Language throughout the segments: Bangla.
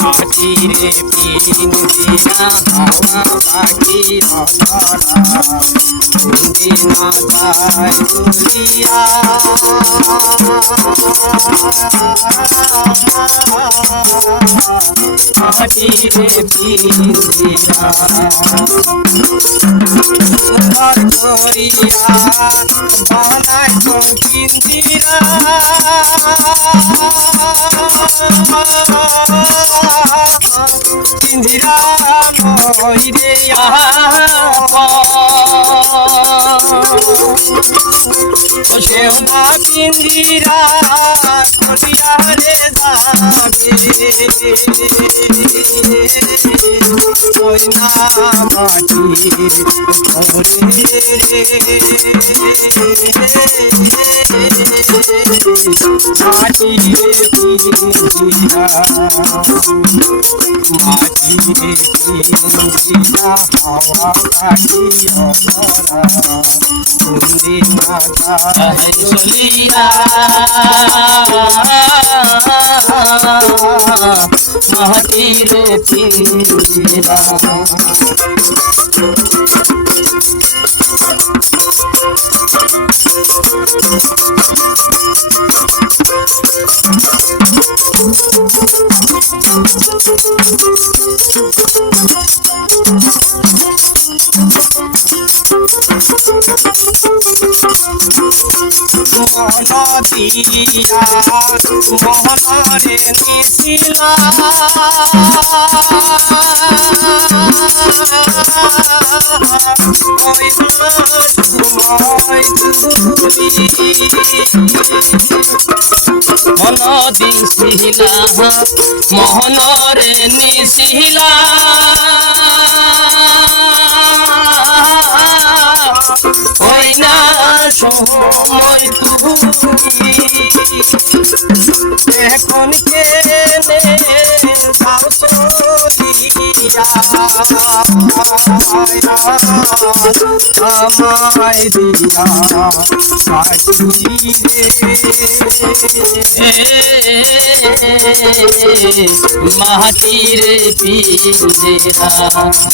মাটিরে পিঞ্জিরা হাওয়া পাখির ধরা উড়ে না যায় তুলিয়া মাটিরে পিঞ্জিরা সুন্দর করিয়া বানাই তো পিঞ্জিরা পিঞ্জিরা ময়ূরে সেও না পিঞ্জিরা করিয়া রে যাবে ওই না মাটির ঘরে রে মাটিরে পিঞ্জিরা মাটিরে পিঞ্জিরা হাওয়া পাখি ধরা উড়ে না যায় চলিয়া মাটিরে পিঞ্জিরা মনদিয়া মোহনরে নিশিলা মনদিশিলা মোহনরে নিশিলা ওই না সময় তুমি এখন কেনে যাও চলিয়া আমায় দিয়া মাটিরে পিঞ্জিরা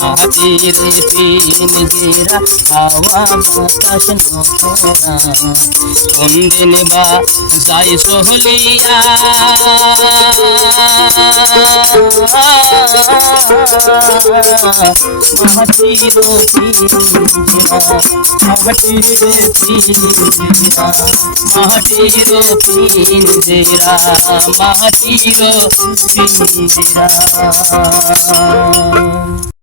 মাটিরে পিঞ্জিরা হাওয়া বাতাস নখরা কোন দিন বা সাই সোহলিয়া মাটিরে পিঞ্জিরা মাটিরে পিঞ্জিরা মাটিরে পিঞ্জিরা মাটিরে পিঞ্জিরা